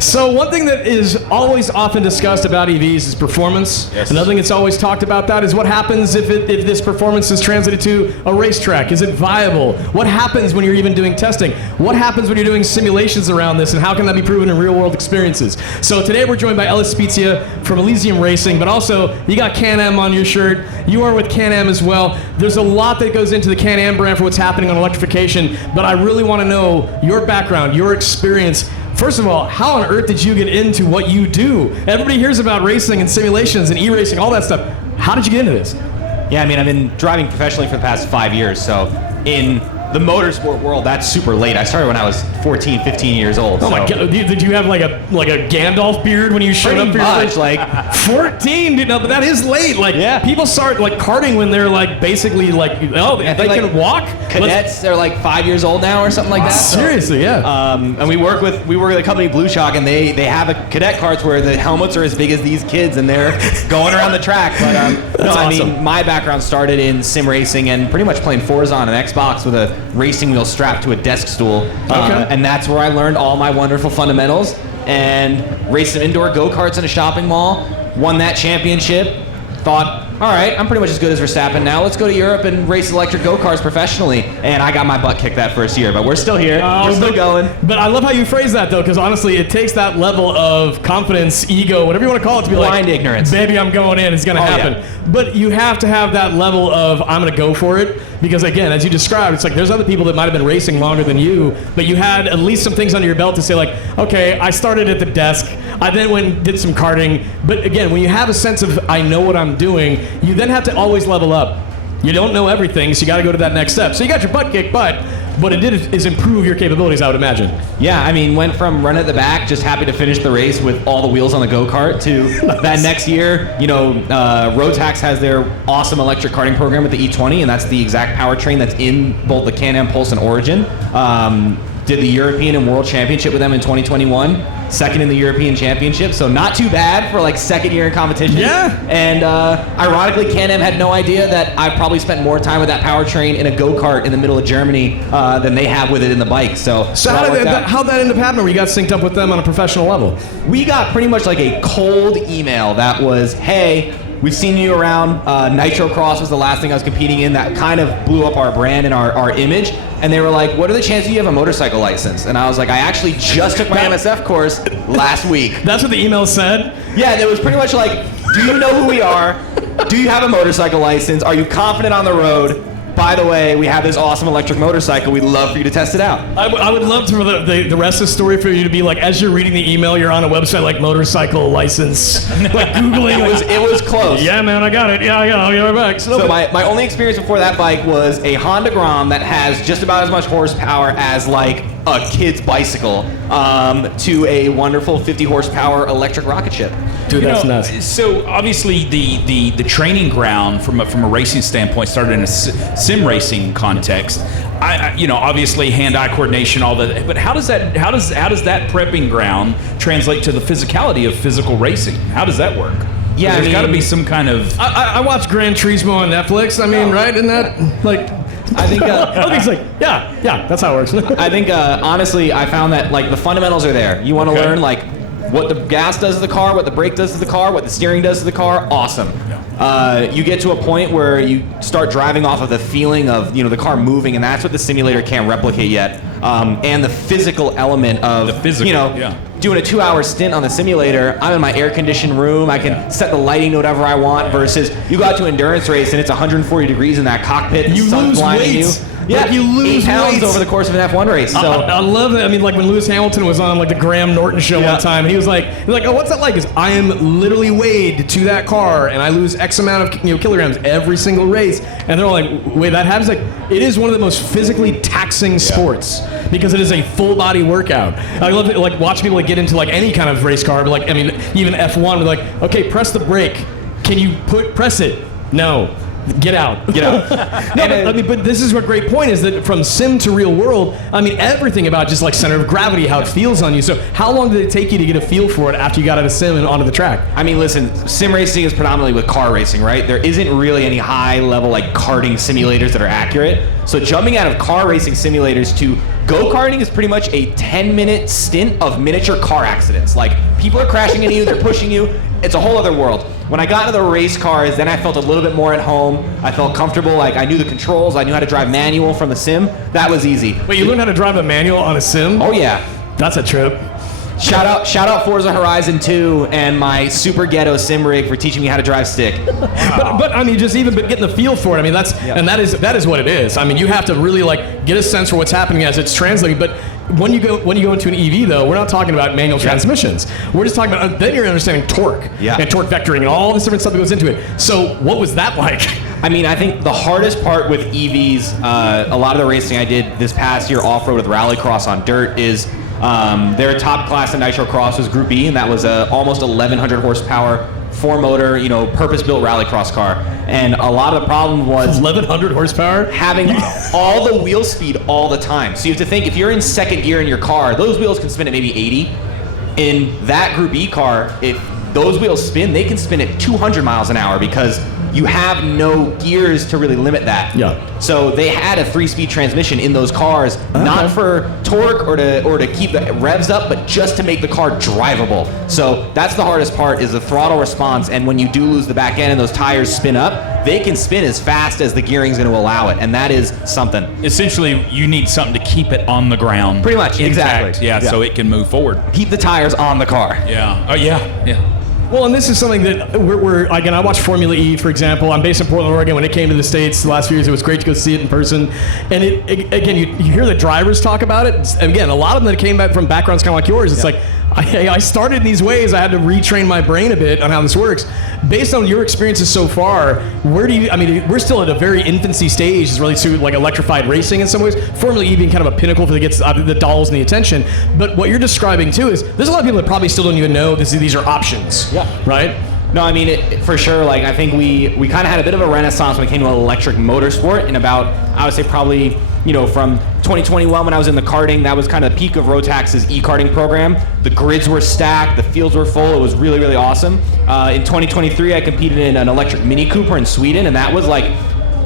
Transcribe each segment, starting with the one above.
So one thing that is always often discussed about EVs is performance. Yes. Another thing that's always talked about that is what happens if this performance is translated to a racetrack. Is it viable? What happens when you're even doing testing? What happens when you're doing simulations around this, and how can that be proven in real-world experiences? So today we're joined by Ellis Spiezia from Ellysium Racing, but also you got Can-Am on your shirt. You are with Can-Am as well. There's a lot that goes into the Can-Am brand for what's happening on electrification, but I really want to know your background, your experience. First of all, how on earth did you get into what you do? Everybody hears about racing and simulations and e-racing, all that stuff. How did you get into this? Yeah, I mean, I've been driving professionally for the past 5 years, so in the motorsport world, that's super late. I started when I was 14, 15 years old. Oh my God! Did you have like a Gandalf beard when you showed up? Pretty much, like 14, dude. No, but that is late. Like, yeah. People start like karting when they're like basically like, oh, they can walk. Cadets, they're like 5 years old now or something like that. Seriously, yeah. And we work with the company Blue Shock, and they have a cadet carts where the helmets are as big as these kids, and they're going around the track. But no, awesome. I mean, my background started in sim racing and pretty much playing Forza on an Xbox with a racing wheel strapped to a desk stool. And that's where I learned all my wonderful fundamentals and raced some indoor go-karts in a shopping mall, won that championship, thought, all right, I'm pretty much as good as Verstappen now. Let's go to Europe and race electric go-karts professionally. And I got my butt kicked that first year, but we're still here. We're still going. But I love how you phrase that, though, because honestly, it takes that level of confidence, ego, whatever you want to call it, to be like, blind ignorance. Baby, I'm going in. It's going to happen. Yeah. But you have to have that level of, I'm going to go for it. Because, again, as you described, it's like there's other people that might have been racing longer than you, but you had at least some things under your belt to say, like, okay, I started at the desk. I then went and did some karting. But, again, when you have a sense of, I know what I'm doing, you then have to always level up. You don't know everything, so you got to go to that next step. So you got your butt kicked, but what it did is improve your capabilities, I would imagine. Yeah, I mean, went from run at the back, just happy to finish the race with all the wheels on the go-kart, to that next year, Rotax has their awesome electric karting program with the E20, and that's the exact powertrain that's in both the Can-Am Pulse and Origin. Did the European and World Championship with them in 2021, second in the European Championship, so not too bad for like second year in competition. Yeah. And ironically, Can-Am had no idea that I probably spent more time with that powertrain in a go-kart in the middle of Germany than they have with it in the bike. So how'd that end up happening where you got synced up with them on a professional level? We got pretty much like a cold email that was, hey, we've seen you around. Nitro Cross was the last thing I was competing in. That kind of blew up our brand and our image. And they were like, what are the chances you have a motorcycle license? And I was like, I actually just took my MSF course last week. That's what the email said? Yeah, it was pretty much like, do you know who we are? Do you have a motorcycle license? Are you confident on the road? By the way, we have this awesome electric motorcycle. We'd love for you to test it out. I would love for the rest of the story for you to be like, as you're reading the email, you're on a website like motorcycle license, like Googling. It was close. Yeah, man, I got it. Yeah, I'll get right back. So my only experience before that bike was a Honda Grom that has just about as much horsepower as like a kid's bicycle to a wonderful 50 horsepower electric rocket ship. Dude, that's nuts. So obviously the training ground from a racing standpoint started in a sim racing context. Obviously hand-eye coordination, all that. But how does that prepping ground translate to the physicality of physical racing? How does that work? Yeah, there's got to be some kind of. I watched Gran Turismo on Netflix. I mean, right? Isn't that like? I think it's like, yeah, that's how it works. I think honestly, I found that like the fundamentals are there. You want to learn like what the gas does to the car, what the brake does to the car, what the steering does to the car. Awesome. You get to a point where you start driving off of the feeling of the car moving, and that's what the simulator can't replicate yet. And the physical element of doing a 2-hour stint on the simulator. I'm in my air-conditioned room. I can set the lighting to whatever I want. Versus you go out to an endurance race and it's 140 degrees in that cockpit. And you sun's lose blinding weight. you. Yeah, like you lose 8 pounds weight over the course of an F1 race. So I love that. I mean, like when Lewis Hamilton was on like the Graham Norton show one time, and he was like, oh, what's that like? Is I am literally weighed to that car, and I lose X amount of kilograms every single race. And they're all like, wait, that happens? Like, it is one of the most physically taxing sports because it is a full body workout. I love to, like watch people like get into like any kind of race car, but like even F1, we're like, okay, press the brake. Can you press it? No. Get out. Get out. But this is a great point, is that from sim to real world, I mean, everything about just like center of gravity, how it feels on you. So how long did it take you to get a feel for it after you got out of sim and onto the track? I mean, listen, sim racing is predominantly with car racing, right? There isn't really any high level like karting simulators that are accurate. So jumping out of car racing simulators to go-karting is pretty much a 10-minute stint of miniature car accidents. Like, people are crashing into you, they're pushing you. It's a whole other world. When I got into the race cars, then I felt a little bit more at home. I felt comfortable, like I knew the controls, I knew how to drive manual from the sim. That was easy. Wait, you learned how to drive a manual on a sim? Oh yeah. That's a trip. Shout out Forza Horizon 2 and my super ghetto sim rig for teaching me how to drive stick. But I mean, just even getting the feel for it. I mean, and that is what it is. I mean, you have to really like get a sense for what's happening as it's translating. But when you go into an EV though, we're not talking about manual transmissions. We're just talking about then you're understanding torque and torque vectoring and all this different stuff that goes into it. So what was that like? I mean, I think the hardest part with EVs, a lot of the racing I did this past year off-road with Rallycross on dirt is their top class in Nitro Cross was Group E, and that was a almost 1,100 horsepower, 4-motor, purpose-built Rallycross car. And a lot of the problem was 1,100 horsepower, having all the wheel speed all the time. So you have to think, if you're in second gear in your car, those wheels can spin at maybe 80. In that Group E car, if those wheels spin, they can spin at 200 miles an hour because you have no gears to really limit that. Yeah. So they had a 3-speed transmission in those cars, not for torque or to keep the revs up, but just to make the car drivable. So that's the hardest part, is the throttle response. And when you do lose the back end and those tires spin up, they can spin as fast as the gearing's going to allow it, and that is something. Essentially, you need something to keep it on the ground. Pretty much, intact. exactly. Yeah, so it can move forward. Keep the tires on the car. Yeah. Oh yeah. Well, and this is something that we're again, I watch Formula E, for example. I'm based in Portland, Oregon. When it came to the States the last few years, it was great to go see it in person. And again, you hear the drivers talk about it. Again, a lot of them that came back from backgrounds kind of like yours. It's like, I started in these ways. I had to retrain my brain a bit on how this works. Based on your experiences so far, we're still at a very infancy stage as relates to like electrified racing in some ways. Formula E being kind of a pinnacle for that gets the dollars and the attention. But what you're describing too is there's a lot of people that probably still don't even know these are options. Yeah. Right? No, I mean, for sure, like, I think we kind of had a bit of a renaissance when it came to electric motorsport in about, I would say probably, from 2021 when I was in the karting, that was kind of the peak of Rotax's e-karting program. The grids were stacked, the fields were full, it was really, really awesome. In 2023, I competed in an electric Mini Cooper in Sweden, and that was like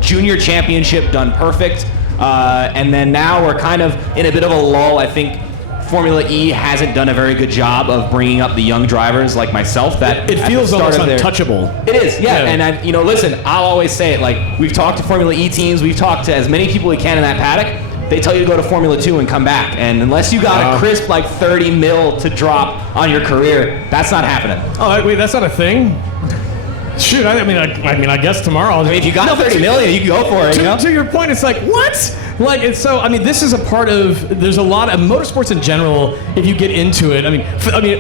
junior championship done perfect. And then now we're kind of in a bit of a lull. I think Formula E hasn't done a very good job of bringing up the young drivers like myself. That it feels almost untouchable. It is, yeah. And listen, I'll always say it. Like, we've talked to Formula E teams, we've talked to as many people we can in that paddock. They tell you to go to Formula 2 and come back. And unless you got a crisp like 30 mil to drop on your career, that's not happening. Oh, wait, that's not a thing? Shoot, I guess tomorrow. If you got 30 million, you can go for it. To your point, it's like, what? Like, it's so. This is a part of. There's a lot of motorsports in general. If you get into it, I'm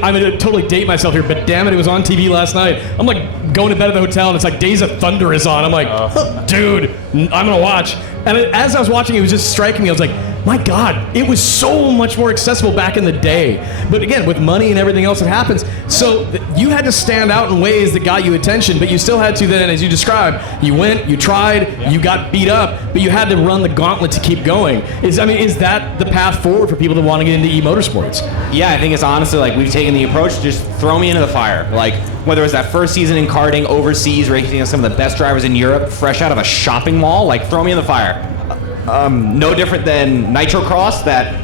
gonna totally date myself here, but damn it, it was on TV last night. I'm like going to bed at the hotel, and it's like Days of Thunder is on. I'm like, dude, I'm gonna watch. And as I was watching, it was just striking me. I was like, my God, it was so much more accessible back in the day. But again, with money and everything else that happens, so you had to stand out in ways that got you attention, but you still had to then, as you described, you went, you tried, you got beat up, but you had to run the gauntlet to keep going. Is that the path forward for people that want to get into e-motorsports? Yeah, I think it's honestly like we've taken the approach, just throw me into the fire. Like, whether it was that first season in karting overseas, racing against some of the best drivers in Europe, fresh out of a shopping mall, like, throw me in the fire. No different than Nitro Cross, that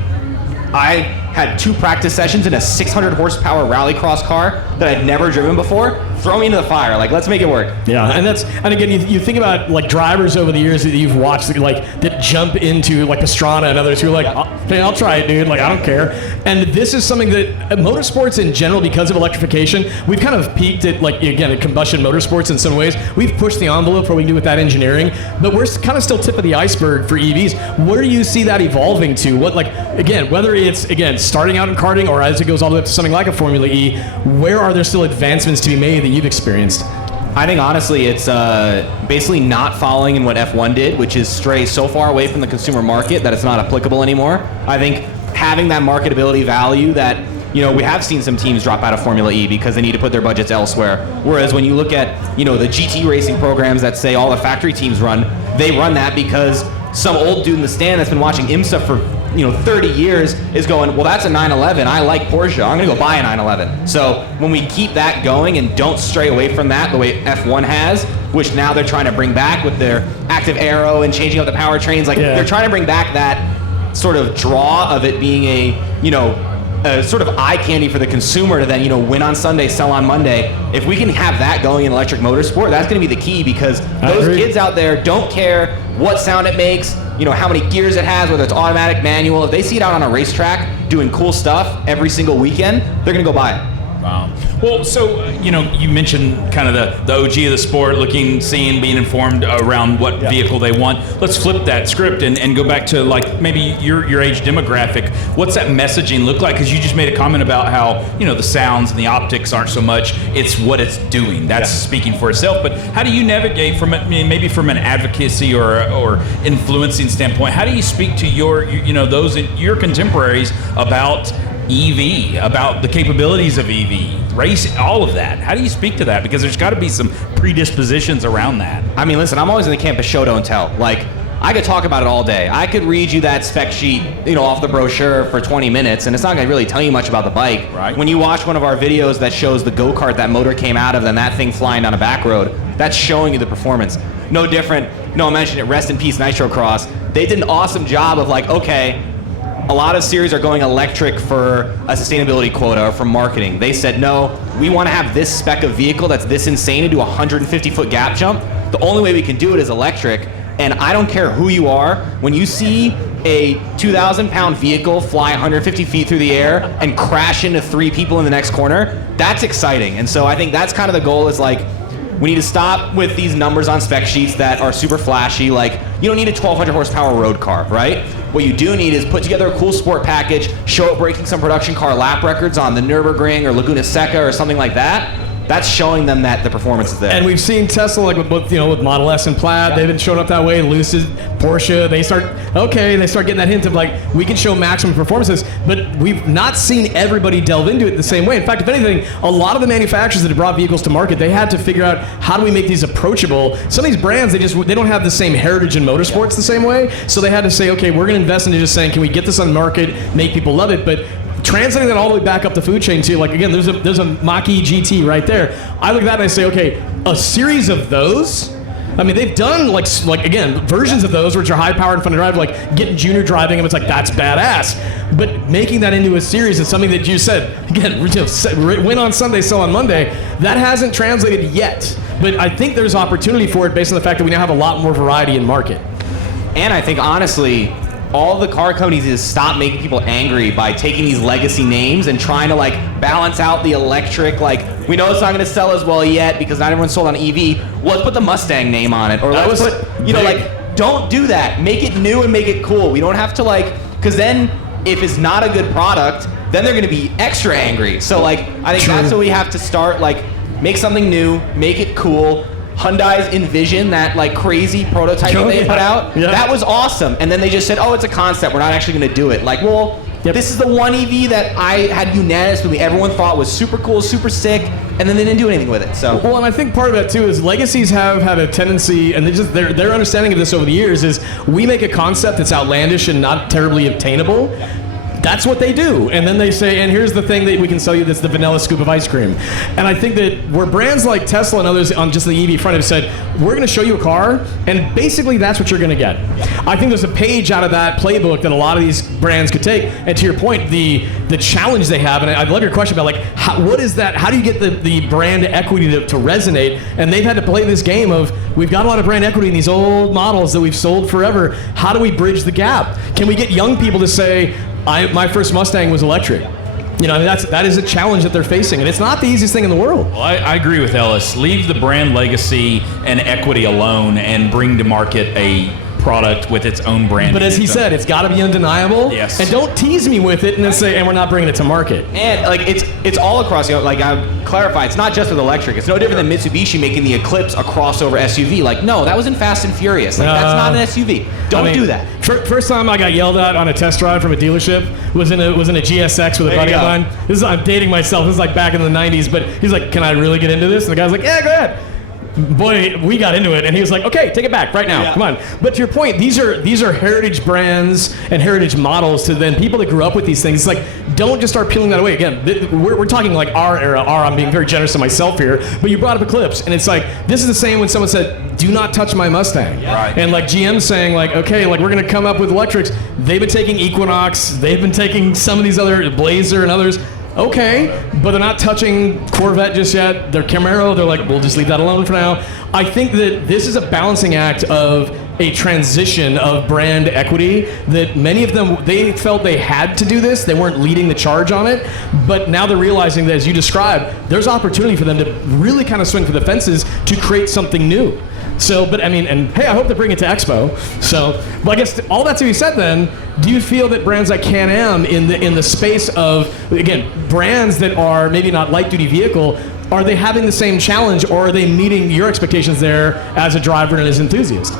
I had 2 practice sessions in a 600 horsepower rallycross car that I'd never driven before. Throw me into the fire. Like, let's make it work. Yeah, and again, you think about like drivers over the years that you've watched that jump into like Pastrana and others who are like, I'll try it, dude. Like, I don't care. And this is something that motorsports in general, because of electrification, we've kind of peaked at like, again, at combustion motorsports in some ways. We've pushed the envelope for what we can do with that engineering, but we're kind of still tip of the iceberg for EVs. Where do you see that evolving to? What, like, again, whether it's starting out in karting or as it goes all the way up to something like a Formula E, where are there still advancements to be made that you've experienced? I think honestly it's basically not following in what F1 did, which is stray so far away from the consumer market that it's not applicable anymore. I think having that marketability value that we have seen some teams drop out of Formula E because they need to put their budgets elsewhere. Whereas when you look at, the GT racing programs that say all the factory teams run, they run that because some old dude in the stand that's been watching IMSA for 30 years is going, well, that's a 911. I like Porsche. I'm going to go buy a 911. So when we keep that going and don't stray away from that the way F1 has, which now they're trying to bring back with their active aero and changing up the powertrains, they're trying to bring back that sort of draw of it being a sort of eye candy for the consumer to then, win on Sunday, sell on Monday. If we can have that going in electric motorsport, that's going to be the key, because those kids out there don't care what sound it makes, how many gears it has, whether it's automatic, manual. If they see it out on a racetrack doing cool stuff every single weekend, they're going to go buy it. Wow. Well, so, you mentioned kind of the OG of the sport, seeing, being informed around what vehicle they want. Let's flip that script and go back to maybe your age demographic. What's that messaging look like? Because you just made a comment about how, the sounds and the optics aren't so much, it's what it's doing. That's speaking for itself. But how do you navigate from it, maybe from an advocacy or influencing standpoint? How do you speak to your contemporaries about EV, about the capabilities of EV, race, all of that? How do you speak to that? Because there's got to be some predispositions around that. I mean, listen, I'm always in the camp of show, don't tell. I could talk about it all day. I could read you that spec sheet, off the brochure for 20 minutes, and it's not going to really tell you much about the bike. Right. When you watch one of our videos that shows the go-kart that motor came out of and that thing flying down a back road, that's showing you the performance. No different. I mentioned it, rest in peace, Nitro Cross. They did an awesome job of okay, a lot of series are going electric for a sustainability quota or for marketing. They said, no, we want to have this spec of vehicle that's this insane to do a 150-foot gap jump. The only way we can do it is electric. And I don't care who you are, when you see a 2,000-pound vehicle fly 150 feet through the air and crash into 3 people in the next corner, that's exciting. And so I think that's kind of the goal, is we need to stop with these numbers on spec sheets that are super flashy. You don't need a 1,200 horsepower road car, right? What you do need is put together a cool sport package, show it breaking some production car lap records on the Nürburgring or Laguna Seca or something like that. That's showing them that the performance is there. And we've seen Tesla, with Model S and Plaid, they've been showing up that way. Lucid, Porsche, they start getting that hint of we can show maximum performances, but we've not seen everybody delve into it the same way. In fact, if anything, a lot of the manufacturers that have brought vehicles to market, they had to figure out, how do we make these approachable? Some of these brands, they don't have the same heritage in motorsports the same way, so they had to say, okay, we're going to invest into just saying, can we get this on the market, make people love it? But translating that all the way back up the food chain too, again, there's a Mach-E GT right there. I look at that and I say, okay, a series of those. I mean, they've done again, versions of those which are high powered and fun to drive, getting junior driving, and it's that's badass. But making that into a series is something that you said, again, win on Sunday, sell on Monday. That hasn't translated yet, but I think there's opportunity for it based on the fact that we now have a lot more variety in market. And I think, honestly, all the car companies need to stop making people angry by taking these legacy names and trying to balance out the electric. We know it's not going to sell as well yet because not everyone's sold on EV. Well, let's put the Mustang name on it, or let's put don't do that. Make it new and make it cool. We don't have to because then if it's not a good product, then they're going to be extra angry. So I think that's what we have to start. Make something new, make it cool. Hyundai's Envision, that crazy prototype that they put out, that was awesome. And then they just said, oh, it's a concept, we're not actually going to do it. This is the one EV that I had unanimously everyone thought was super cool, super sick, and then they didn't do anything with it. So and I think part of that too is legacies have had a tendency, and their understanding of this over the years is, we make a concept that's outlandish and not terribly obtainable. That's what they do. And then they say, and here's the thing that we can sell you, that's the vanilla scoop of ice cream. And I think that where brands like Tesla and others on just the EV front have said, we're going to show you a car, and basically that's what you're going to get. I think there's a page out of that playbook that a lot of these brands could take. And to your point, the challenge they have, and I love your question about what is that? How do you get the brand equity to resonate? And they've had to play this game of, we've got a lot of brand equity in these old models that we've sold forever. How do we bridge the gap? Can we get young people to say, my first Mustang was electric? That is a challenge that they're facing, and it's not the easiest thing in the world. Well, I agree with Ellis. Leave the brand legacy and equity alone and bring to market a product with its own brand. But as he said, it's got to be undeniable. Yes. And don't tease me with it and then say, and we're not bringing it to market. And like it's all across. Like I clarify, it's not just with electric. It's no different than Mitsubishi making the Eclipse a crossover SUV. Like no, that was in Fast and Furious. Like that's not an SUV. Don't do that. First time I got yelled at on a test drive from a dealership was in a GSX with a buddy of mine. I'm dating myself. This is like back in the 90s. But he's like, "Can I really get into this?" And the guy's like, "Yeah, go ahead." Boy, we got into it, and he was like, "Okay, take it back right now. Come on." But to your point, these are heritage brands and heritage models to then people that grew up with these things. It's like, don't just start peeling that away. Again, we're talking like our era. I'm being very generous to myself here, but you brought up Eclipse, and it's like this is the same when someone said, "Do not touch my Mustang," and like GM saying like, "Okay, like we're gonna come up with electrics." They've been taking Equinox, they've been taking some of these other Blazer and others. Okay, but they're not touching Corvette just yet. They're Camaro. They're like, we'll just leave that alone for now. I think that this is a balancing act of a transition of brand equity that many of them, they felt they had to do this. They weren't leading the charge on it. But now they're realizing that, as you described, there's opportunity for them to really kind of swing for the fences to create something new. So, but I mean, and hey, I hope they bring it to Expo. So, well, I guess all that to be said then, do you feel that brands like Can-Am in the space of, again, brands that are maybe not light-duty vehicle, are they having the same challenge, or are they meeting your expectations there as a driver and as an enthusiast?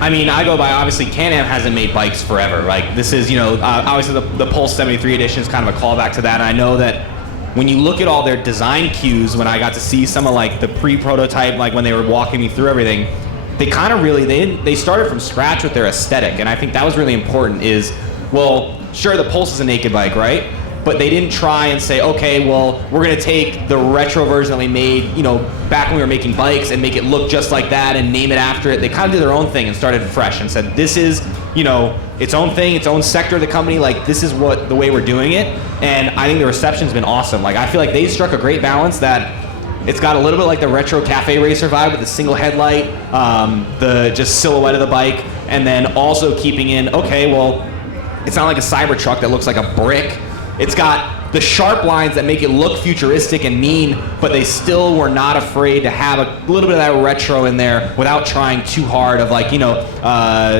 I mean, I go by, obviously, Can-Am hasn't made bikes forever. Like, this is, obviously the Pulse 73 edition is kind of a callback to that, and I know that when you look at all their design cues, when I got to see some of like the pre-prototype, like when they were walking me through everything, they kind of really, they started from scratch with their aesthetic. And I think that was really important is, well, sure, the Pulse is a naked bike, right? But they didn't try and say, okay, well, we're going to take the retro version that we made, back when we were making bikes and make it look just like that and name it after it. They kind of did their own thing and started fresh and said, this is, its own thing, its own sector of the company. Like, this is the way we're doing it. And I think the reception's been awesome. Like, I feel like they struck a great balance that it's got a little bit like the retro cafe racer vibe with the single headlight, the just silhouette of the bike, and then also keeping in, okay, well, it's not like a Cybertruck that looks like a brick. It's got the sharp lines that make it look futuristic and mean, but they still were not afraid to have a little bit of that retro in there without trying too hard of like,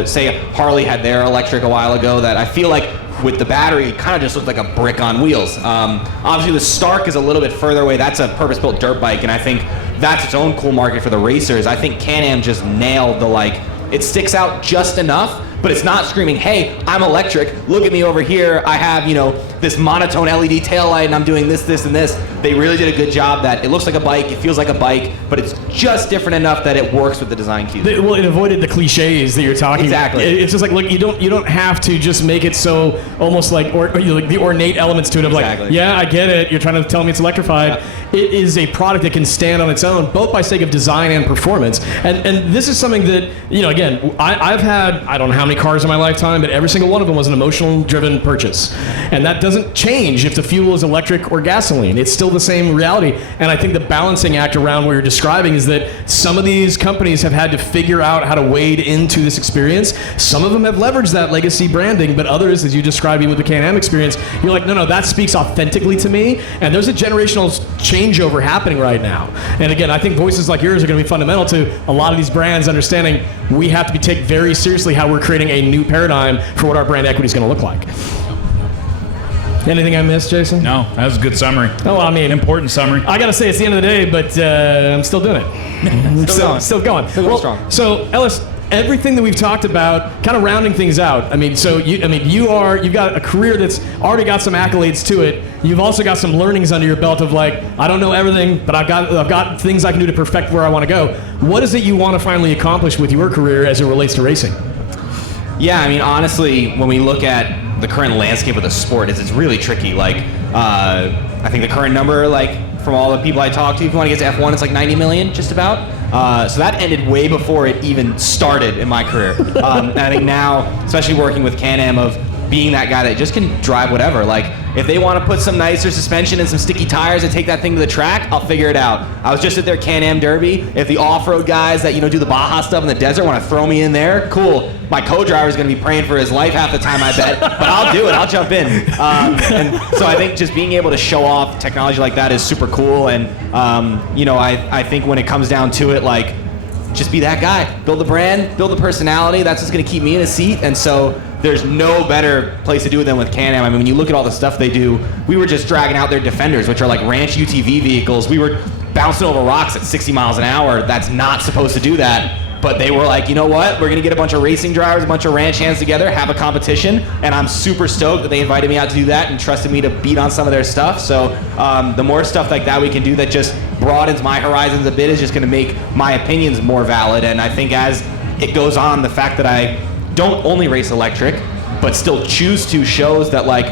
say Harley had their electric a while ago that I feel like with the battery, it kind of just looked like a brick on wheels. Obviously the Stark is a little bit further away. That's a purpose-built dirt bike, and I think that's its own cool market for the racers. I think Can-Am just nailed it sticks out just enough, but it's not screaming, hey, I'm electric, look at me over here, I have, this monotone LED taillight and I'm doing this, and this. They really did a good job that it looks like a bike, it feels like a bike, but it's just different enough that it works with the design cues. Well, it avoided the cliches that you're talking about. Exactly. It's just like, look, you don't have to just make it so almost like, like the ornate elements to it of exactly. Like, yeah, I get it, you're trying to tell me it's electrified. Yeah. It is a product that can stand on its own, both by sake of design and performance. And this is something that, again, I've had, I don't know how many cars in my lifetime, but every single one of them was an emotional-driven purchase. And that doesn't change if the fuel is electric or gasoline. It's still the same reality. And I think the balancing act around what you're describing is that some of these companies have had to figure out how to wade into this experience. Some of them have leveraged that legacy branding, but others, as you described with the Can-Am experience, you're like, no, that speaks authentically to me. And there's a generational changeover happening right now. And again, I think voices like yours are going to be fundamental to a lot of these brands understanding we have to be taken very seriously how we're creating a new paradigm for what our brand equity is going to look like. Anything I missed, Jason? No, that was a good summary. Oh, I mean, important summary. I got to say, it's the end of the day, but I'm still doing it. Still going. Still going strong. So, Ellis, everything that we've talked about, kind of rounding things out. I mean, you've got a career that's already got some accolades to it. You've also got some learnings under your belt of like, I don't know everything, but I've got things I can do to perfect where I want to go. What is it you want to finally accomplish with your career as it relates to racing? Yeah, I mean, honestly, when we look at the current landscape of the sport, it's really tricky. Like, I think the current number, like, from all the people I talk to, if you want to get to F1, it's like 90 million, just about. So that ended way before it even started in my career. And I think now, especially working with Can-Am, of being that guy that just can drive whatever. Like, if they want to put some nicer suspension and some sticky tires and take that thing to the track, I'll figure it out. I was just at their Can-Am Derby. If the off-road guys that, do the Baja stuff in the desert want to throw me in there, cool. My co-driver's going to be praying for his life half the time, I bet. But I'll do it. I'll jump in. And so I think just being able to show off technology like that is super cool. And, I think when it comes down to it, like, just be that guy. Build the brand, build the personality. That's what's going to keep me in a seat. And so there's no better place to do it than with Can-Am. I mean, when you look at all the stuff they do, we were just dragging out their Defenders, which are like ranch UTV vehicles. We were bouncing over rocks at 60 miles an hour. That's not supposed to do that. But they were like, you know what? We're going to get a bunch of racing drivers, a bunch of ranch hands together, have a competition. And I'm super stoked that they invited me out to do that and trusted me to beat on some of their stuff. So the more stuff like that we can do that just broadens my horizons a bit is just going to make my opinions more valid. And I think as it goes on, the fact that I don't only race electric, but still choose to shows that, like,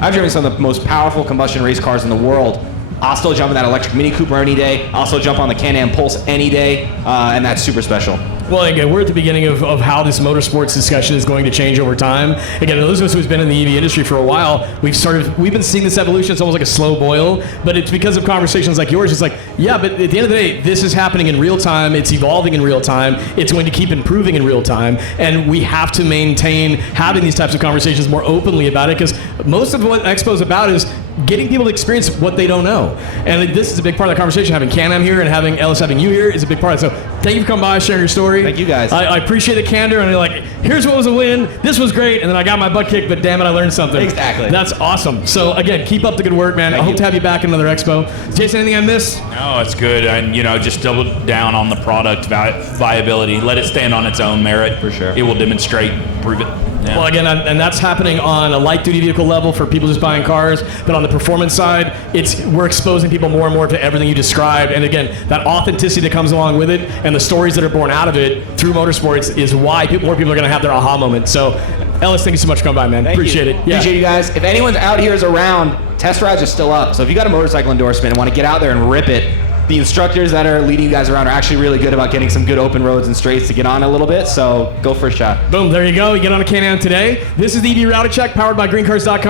I've driven some of the most powerful combustion race cars in the world. I'll still jump in that electric Mini Cooper any day. I'll still jump on the Can-Am Pulse any day, and that's super special. Well, again, we're at the beginning of how this motorsports discussion is going to change over time. Again, those of us who's been in the EV industry for a while, we've been seeing this evolution. It's almost like a slow boil, but it's because of conversations like yours. It's like, yeah, but at the end of the day, this is happening in real time. It's evolving in real time. It's going to keep improving in real time, and we have to maintain having these types of conversations more openly about it, because most of what Expo is about is getting people to experience what they don't know. And this is a big part of the conversation. Having Can-Am here and having Ellis, having you here is a big part of it. So thank you for coming by, sharing your story. Thank you guys. I appreciate the candor, and they're like, here's what was a win, this was great, and then I got my butt kicked, but damn it, I learned something. Exactly. That's awesome. So again, keep up the good work, man. I hope to have you back in another Expo. Jason, anything I missed? No, it's good. And, just double down on the product viability. Let it stand on its own merit. For sure. It will demonstrate, prove it. Yeah. Well, again, and that's happening on a light-duty vehicle level for people just buying cars, but on the performance side, we're exposing people more and more to everything you described. And again, that authenticity that comes along with it and the stories that are born out of it through motorsports is why more people are going to have their aha moment. So, Ellis, thank you so much for coming by, man. Appreciate it. Yeah. Appreciate you guys. If anyone's out here is around, test rides are still up. So if you got a motorcycle endorsement and want to get out there and rip it, the instructors that are leading you guys around are actually really good about getting some good open roads and straights to get on a little bit, so go for a shot. Boom, there you go. You get on a Can-Am today. This is the EV Routing Check powered by GreenCars.com.